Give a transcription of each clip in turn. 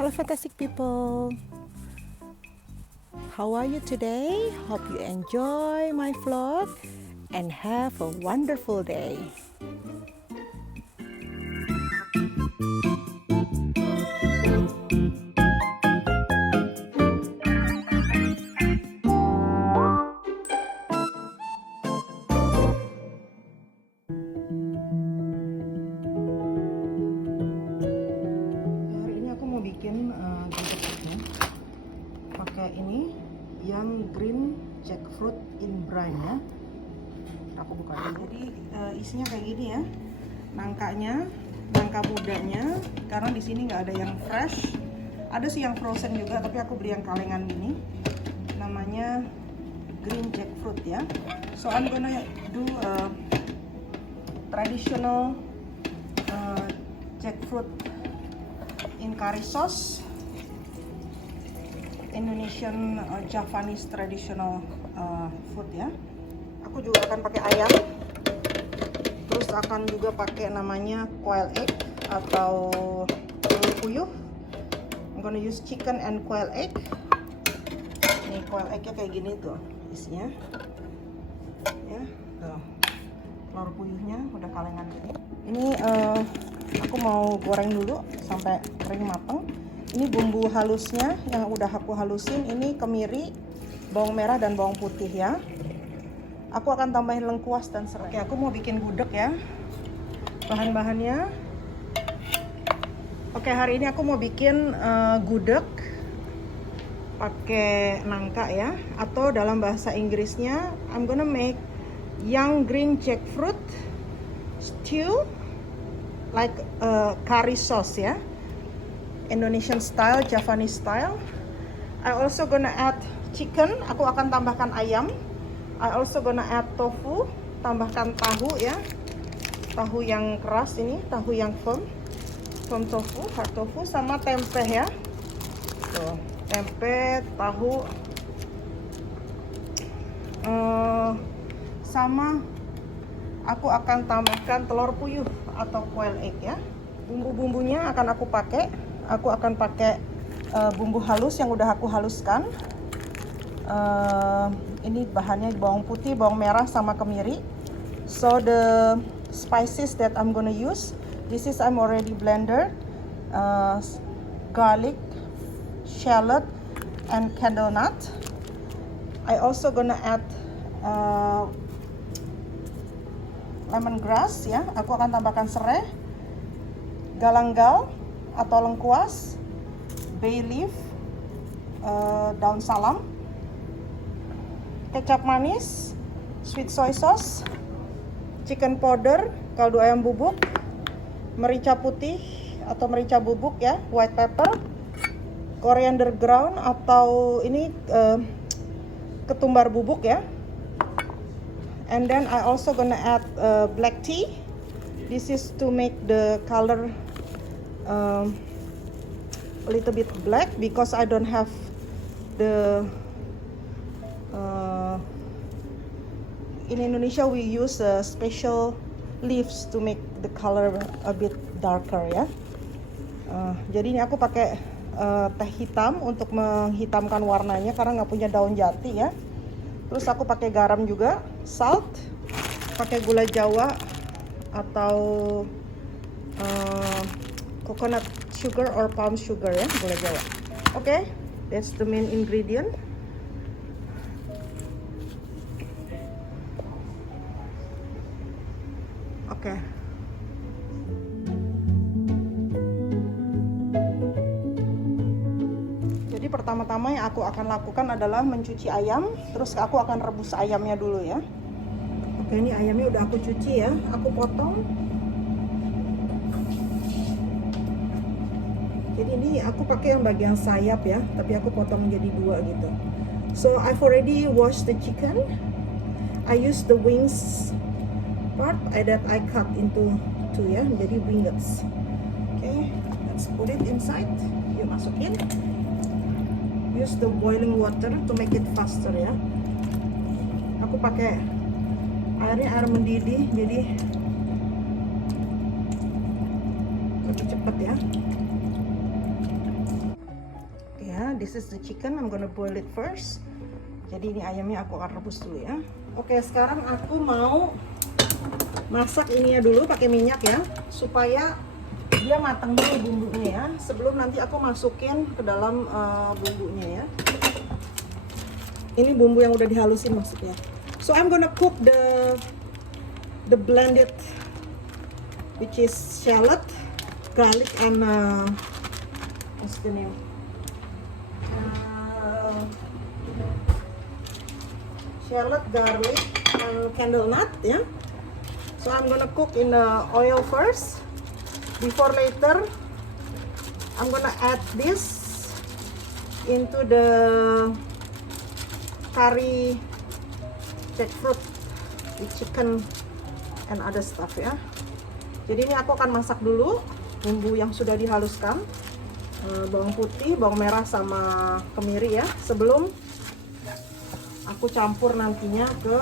Hello fantastic people, how are you today? Hope you enjoy my vlog and have a wonderful day. Hari ini aku mau bikin gudegnya pakai ini yang green jackfruit in brine ya. Aku buka dulu. Jadi isinya kayak gini ya. Nangka mudanya, karena di sini nggak ada yang fresh. Ada sih yang frozen juga, tapi aku beli yang kalengan gini. Namanya green jackfruit ya. So I'm gonna do traditional jackfruit in curry sauce, Indonesian Javanese traditional food ya. Aku juga akan pakai ayam, terus akan juga pakai namanya quail egg atau telur puyuh. I'm gonna use chicken and quail egg. Nih quail eggnya kayak gini tuh isinya ya, tuh telur puyuhnya udah kalengan gini. Ini aku mau goreng dulu sampai kering mateng. Ini bumbu halusnya yang udah aku halusin, ini kemiri, bawang merah dan bawang putih ya. Aku akan tambahin lengkuas dan serai. Oke, aku mau bikin gudeg ya. Bahan-bahannya. Oke, hari ini aku mau bikin gudeg pakai nangka ya, atau dalam bahasa Inggrisnya I'm gonna make young green jackfruit stew like curry sauce ya, Indonesian style, Javanese style. I also gonna add chicken, aku akan tambahkan ayam. I also gonna add tofu, tambahkan tahu ya, tahu yang keras ini, tahu yang firm tofu, hard tofu, sama tempe ya. Tuh, tempe, tahu, sama aku akan tambahkan telur puyuh atau quail egg ya. Bumbu-bumbunya akan aku pakai. Aku akan pakai bumbu halus yang udah aku haluskan. Ini bahannya bawang putih, bawang merah, sama kemiri. So the spices that I'm gonna use, this is I'm already blended, garlic, shallot, and candle nut. I also gonna add lemongrass ya. Aku akan tambahkan serai, galangal atau lengkuas, bay leaf, daun salam, kecap manis, sweet soy sauce, chicken powder, kaldu ayam bubuk, merica putih atau merica bubuk ya, white pepper, coriander ground atau ini ketumbar bubuk ya. And then I also gonna add black tea. This is to make the color a little bit black because I don't have the in Indonesia we use special leaves to make the color a bit darker ya. Jadi ini aku pakai teh hitam untuk menghitamkan warnanya karena nggak punya daun jati ya. Terus aku pakai garam juga, salt, pakai gula jawa atau coconut sugar or palm sugar ya, gula jawa. Oke, that's the main ingredient. Oke. Jadi pertama-tama yang aku akan lakukan adalah mencuci ayam, terus aku akan rebus ayamnya dulu ya. Oke, ini ayamnya udah aku cuci ya, aku potong. Jadi ini aku pakai yang bagian sayap ya, tapi aku potong menjadi dua gitu. So I've already washed the chicken. I use the wings part that I cut into two ya, jadi winglets. Okay, let's put it inside. Yuk masukin. Use the boiling water to make it faster ya. Aku pakai airnya air mendidih, jadi lebih cepat ya. This is the chicken. I'm gonna boil it first. Jadi ini ayamnya aku akan rebus dulu ya. Oke, sekarang aku mau masak ininya dulu pakai minyak ya, supaya dia matang dulu bumbunya ya. Sebelum nanti aku masukin ke dalam bumbunya ya. Ini bumbu yang udah dihalusin maksudnya. So I'm gonna cook the blended, which is shallot, garlic, and what's the name? Shallot, garlic, and candle nut ya. So I'm gonna cook in the oil first. Before later, I'm gonna add this into the curry jackfruit with chicken and other stuff ya. Jadi ini aku akan masak dulu bumbu yang sudah dihaluskan, bawang putih, bawang merah sama kemiri ya, sebelum aku campur nantinya ke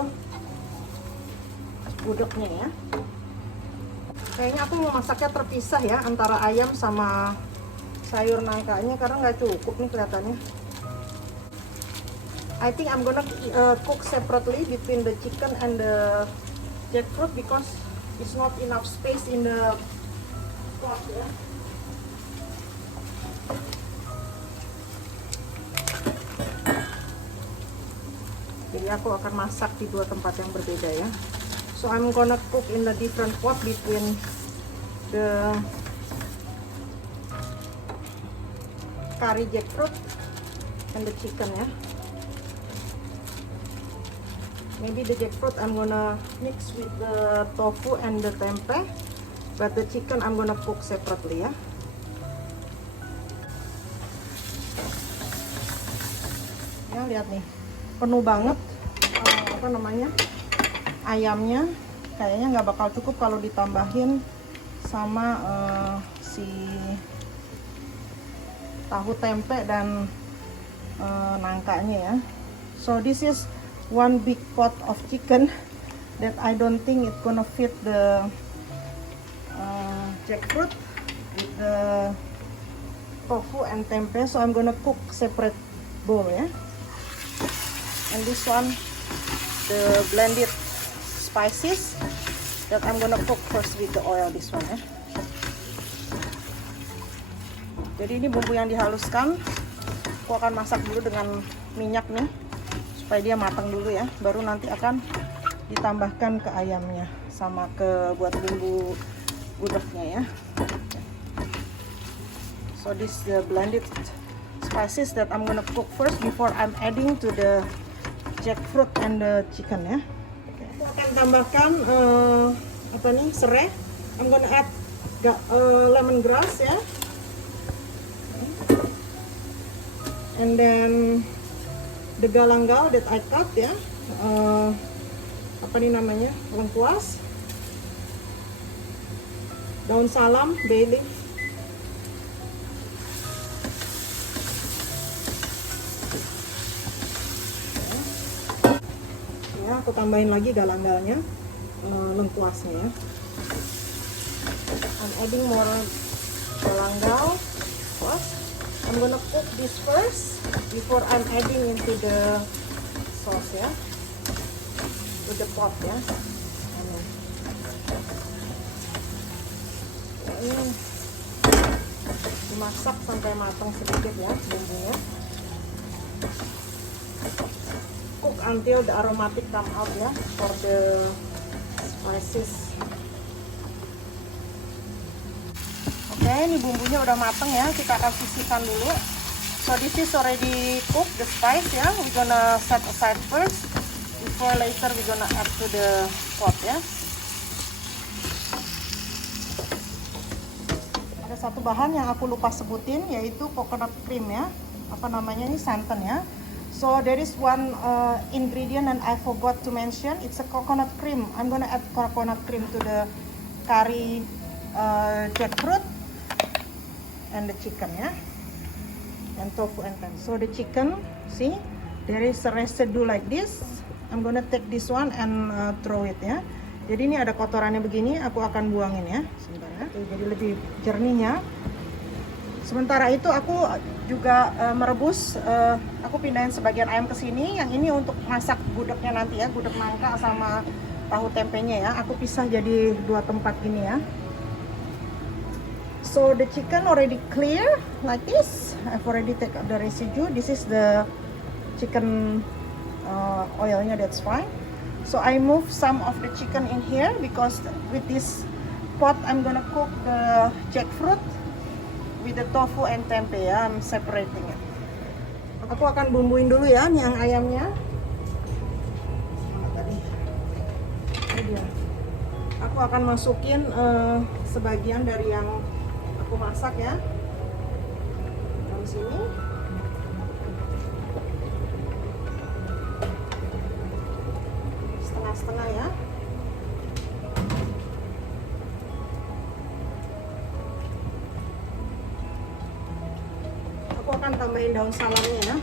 gudegnya ya. Kayaknya aku mau masaknya terpisah ya antara ayam sama sayur nangkanya karena nggak cukup nih kelihatannya. I think I'm gonna cook separately between the chicken and the jackfruit because it's not enough space in the pot ya. Jadi aku akan masak di dua tempat yang berbeda ya. So I'm gonna cook in a different pot between the curry jackfruit and the chicken ya. Maybe the jackfruit I'm gonna mix with the tofu and the tempeh, but the chicken I'm gonna cook separately ya. Ya lihat nih, penuh banget apa namanya ayamnya. Kayaknya nggak bakal cukup kalau ditambahin sama si tahu tempe dan nangkanya ya. So this is one big pot of chicken that I don't think it's gonna fit the jackfruit with the tofu and tempeh, so I'm gonna cook separate bowl ya. And this one, the blended spices that I'm gonna cook first with the oil, this one ya. Jadi ini bumbu yang dihaluskan, aku akan masak dulu dengan minyak nih supaya dia matang dulu ya, baru nanti akan ditambahkan ke ayamnya sama ke buat bumbu gudegnya ya. So this the blended spices that I'm gonna cook first before I'm adding to the jackfruit and the chicken ya. Aku akan tambahkan apa nih, serai. I'm gonna add lemongrass ya, and then the galangal that I cut ya, apa nih namanya, lengkuas, daun salam, bay leaf, ya, aku tambahin lagi galangalnya, lengkuasnya ya. I'm adding more galangal. I'm gonna cook this first before I'm adding into the sauce ya, to the pot ya. Ini dimasak sampai matang sedikit ya bumbunya. Cook until the aromatic come out ya for the spices. Oke, ini bumbunya udah mateng ya, kita akan sisihkan dulu. So this is already cooked, the spice ya. We're gonna set aside first before later we're gonna add to the pot ya. Ada satu bahan yang aku lupa sebutin, yaitu coconut cream ya. Apa namanya ini, santan ya. So there is one ingredient and I forgot to mention, it's a coconut cream. I'm gonna add coconut cream to the curry jackfruit and the chicken ya, and tofu and tempeh. So the chicken, see, there is a residue like this. I'm gonna take this one and throw it ya. Jadi ini ada kotorannya begini, aku akan buangin ya sebentar ya. Jadi lebih jernihnya. Sementara itu aku juga merebus, aku pindahin sebagian ayam ke sini. Yang ini untuk masak gudegnya nanti ya, gudeg nangka sama tahu tempenya ya. Aku pisah jadi dua tempat gini ya. So the chicken already clear like this. I've already take out the residue. This is the chicken oilnya, that's fine. So I move some of the chicken in here because with this pot I'm gonna cook the jackfruit with the tofu and tempe ya. I'm separating it. Aku akan bumbuin dulu ya yang ayamnya. Mana tadi? Ini dia. Aku akan masukin sebagian dari yang aku masak ya. Dalam sini. Setengah-setengah ya. Aku akan tambahin daun salamnya ya.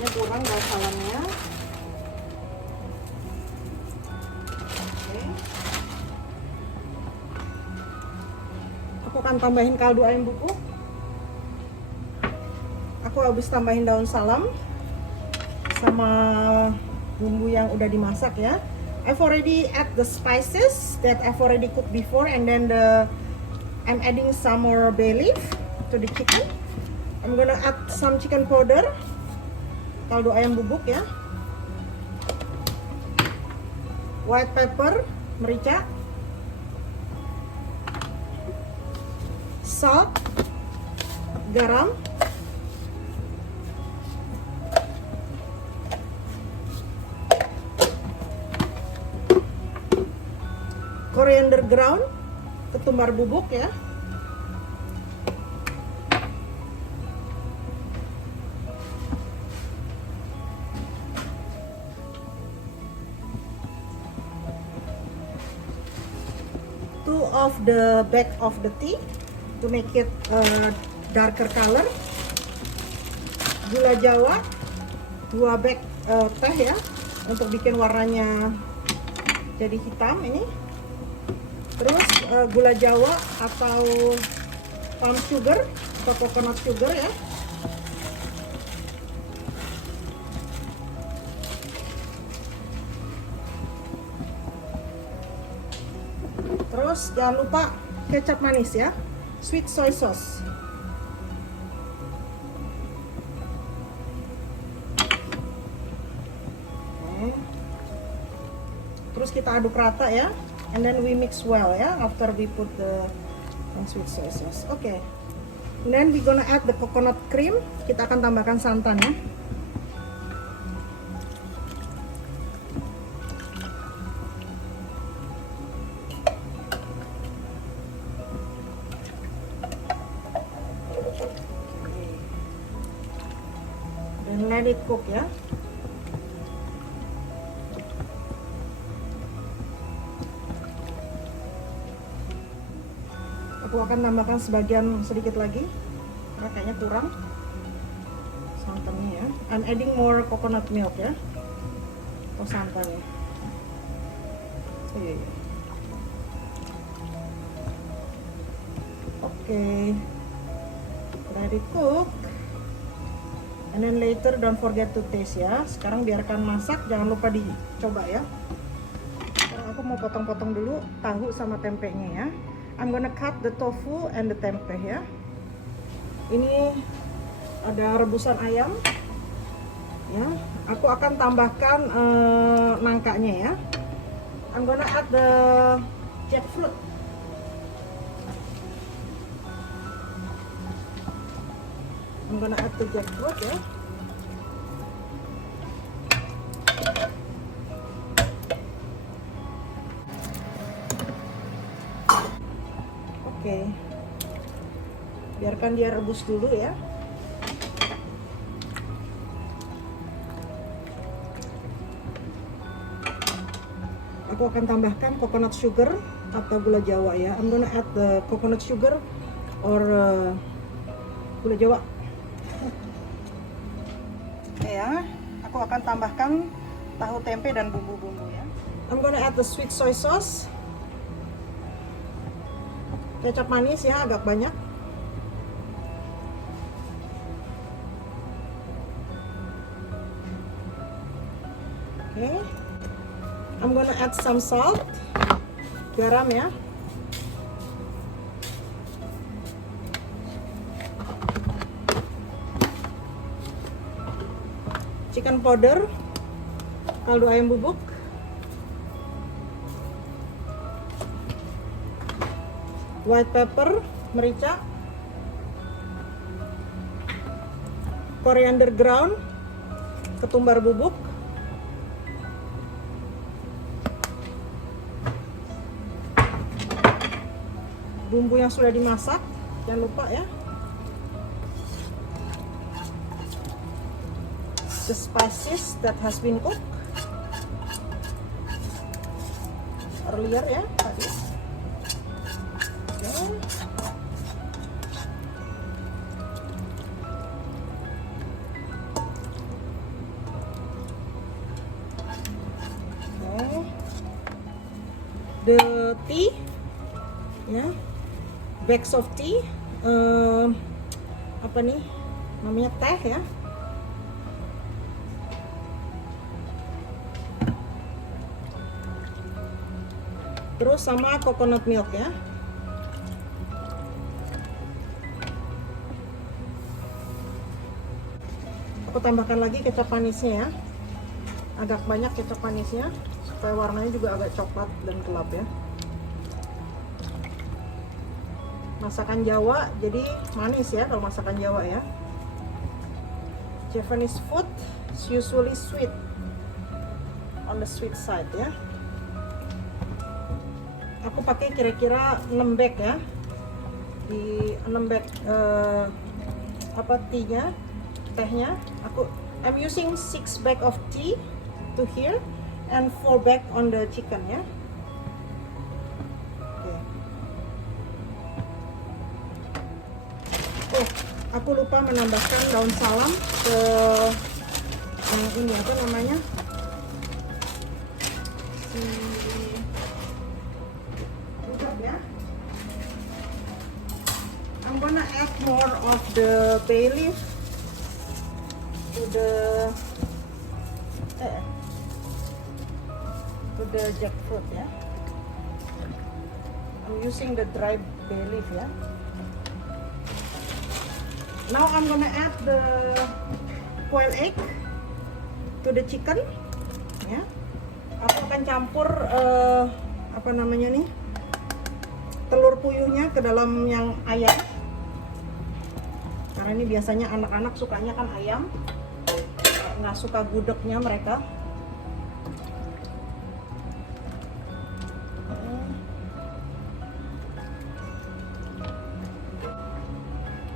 Ini kurang daun salamnya. Oke. Aku akan tambahin kaldu ayam bubuk. Aku habis tambahin daun salam sama bumbu yang udah dimasak ya. I've already add the spices that I've already cooked before, and then I'm adding some more bay leaf to the chicken. I'm gonna add some chicken powder, kaldu ayam bubuk ya, white pepper, merica, salt, garam, coriander ground, ketumbar bubuk ya. Two of the bag of the tea to make it darker color. Gula Jawa 2 bag teh ya, untuk bikin warnanya jadi hitam ini. Terus gula Jawa atau palm sugar atau coconut sugar ya. Terus jangan lupa kecap manis ya, sweet soy sauce. Terus kita aduk rata ya, and then we mix well ya after we put the sweet soy sauce. Okay, and then we gonna add the coconut cream. Kita akan tambahkan santan ya. Dan let it cook ya. Aku akan tambahkan sebagian sedikit lagi karena kayaknya kurang santannya ya. I'm adding more coconut milk ya, atau santannya. Oke, let it cook, and then later don't forget to taste ya. Sekarang biarkan masak, jangan lupa dicoba ya. Sekarang aku mau potong-potong dulu tahu sama tempenya ya. I'm gonna cut the tofu and the tempe ya. Ini ada rebusan ayam ya. Aku akan tambahkan nangkanya ya. I'm gonna add the jackfruit. I'm gonna add the jackfruit ya. Oke, biarkan dia rebus dulu ya. Aku akan tambahkan coconut sugar atau gula Jawa ya. I'm gonna add the coconut sugar or gula Jawa. Ya, aku akan tambahkan tahu tempe dan bumbu-bumbu ya. I'm gonna add the sweet soy sauce. Kecap manis ya, agak banyak. Okay, I'm gonna add some salt, garam ya. Chicken powder, kaldu ayam bubuk. White pepper, merica. Coriander ground, ketumbar bubuk. Bumbu yang sudah dimasak, jangan lupa ya. The spices that has been cooked earlier ya tadi. Okay. The tea ya. Bags of tea, apa nih namanya, teh ya. Terus sama coconut milk ya. Aku tambahkan lagi kecap manisnya ya, agak banyak kecap manisnya supaya warnanya juga agak coklat dan gelap ya. Masakan Jawa jadi manis ya kalau masakan Jawa ya. Japanese food is usually sweet, on the sweet side ya. Aku pakai kira-kira 6 bag ya. Di 6 bag tea-nya, tehnya. I'm using 6 bag of tea to here and 4 bag on the chicken ya. Aku lupa menambahkan daun salam ke ini apa namanya, udang ya. I'm gonna add more of the bay leaf to the jackfruit ya. I'm using the dry bay leaf ya. Now I'm gonna add the quail egg to the chicken ya. Aku akan campur apa namanya nih, telur puyuhnya ke dalam yang ayam, karena ini biasanya anak-anak sukanya kan ayam, nggak suka gudegnya mereka.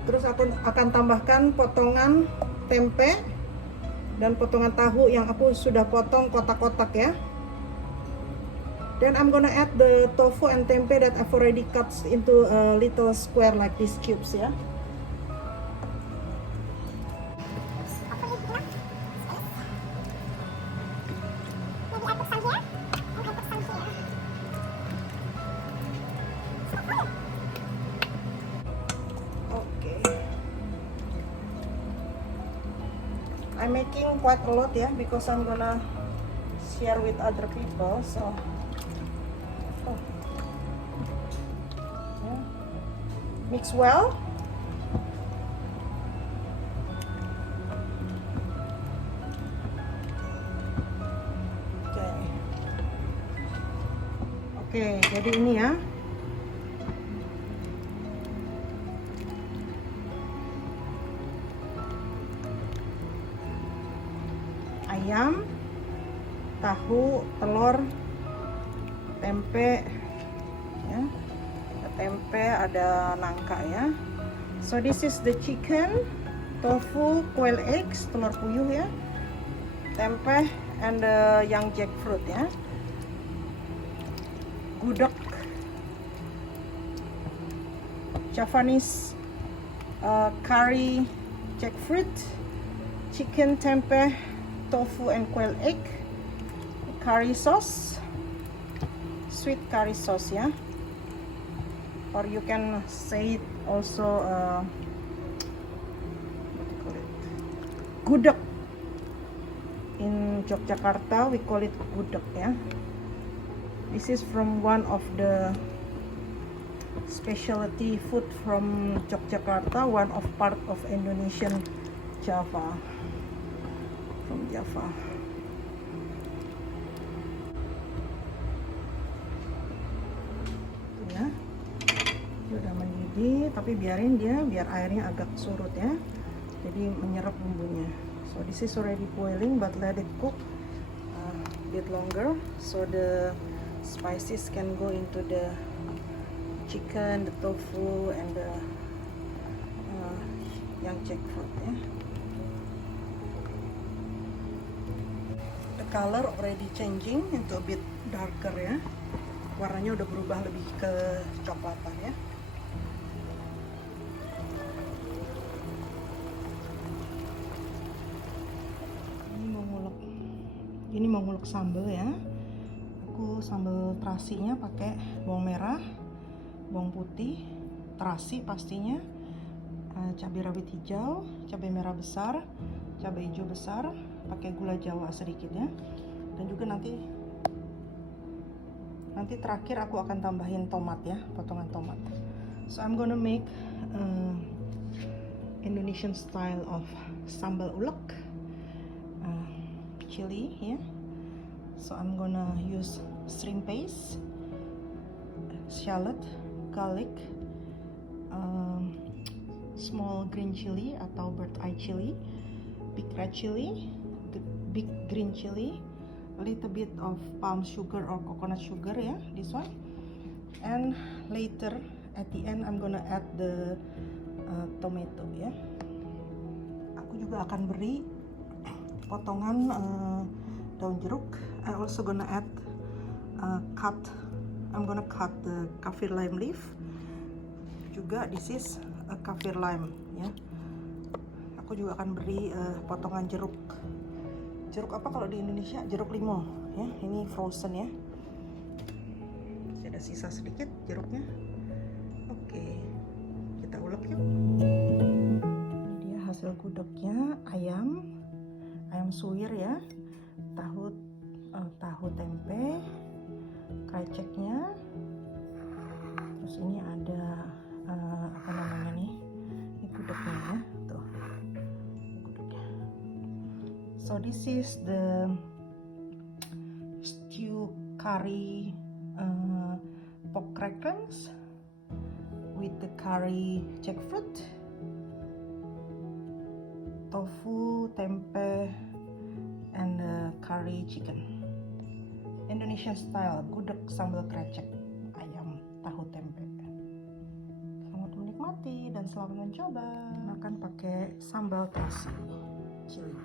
Terus aku akan tambahkan potongan tempe dan potongan tahu yang aku sudah potong kotak-kotak ya. Then I'm gonna add the tofu and tempe that I've already cut into a little square like these cubes ya. I'm making quite a lot ya, because I'm gonna share with other people. So, mix well. Oke, jadi ini ya. Ayam, tahu, telur, tempe ya. Tempe, ada nangka ya. So this is the chicken, tofu, quail eggs, telur puyuh ya, tempe, and the young jackfruit ya. Gudeg, Japanese curry jackfruit, chicken, tempe, tofu and quail egg, curry sauce, sweet curry sauce ya. or you can say it also what do you call it, gudeg. In Yogyakarta we call it gudeg ya. This is from one of the specialty food from Yogyakarta, one of part of Indonesian Java, from Java. Tuh ya, dia udah mendidih, tapi biarin dia biar airnya agak surut ya, jadi menyerap bumbunya. So this is already boiling, but let it cook a bit longer so the spices can go into the chicken, the tofu, and the yang jackfruit ya. The color already changing into a bit darker ya. Warnanya udah berubah lebih ke coklatan ya. Ini mau ngulek sambal ya. Aku sambal terasinya pakai bawang merah, bawang putih, terasi pastinya, cabai rawit hijau, cabai merah besar, cabai hijau besar, pakai gula jawa sedikit ya. Dan juga nanti terakhir aku akan tambahin tomat ya, potongan tomat. So I'm gonna make Indonesian style of sambal ulek, chili ya. So I'm gonna use shrimp paste, shallot, garlic, small green chili atau bird eye chili, big red chili, big green chili, a little bit of palm sugar or coconut sugar ya, this one. And later at the end I'm gonna add the tomato ya. Aku juga akan beri potongan daun jeruk. I also gonna add I'm gonna cut the kaffir lime leaf. Juga this is a kaffir lime ya. Aku juga akan beri potongan jeruk. Jeruk apa kalau di Indonesia? Jeruk limau ya. Ini frozen ya. Masih ada sisa sedikit jeruknya. Oke, kita ulek yuk. Ini dia hasil gudegnya, ayam suwir ya, tahu tempe, kreceknya, terus ini ada apa namanya nih, ini gudegnya ya, tuh gudegnya. So this is the stew curry pork crackers with the curry jackfruit, tofu, tempe, and the curry chicken. Indonesian style gudeg sambal krecek ayam tahu tempe. Selamat menikmati dan selamat mencoba. Makan pakai sambal terasi chili.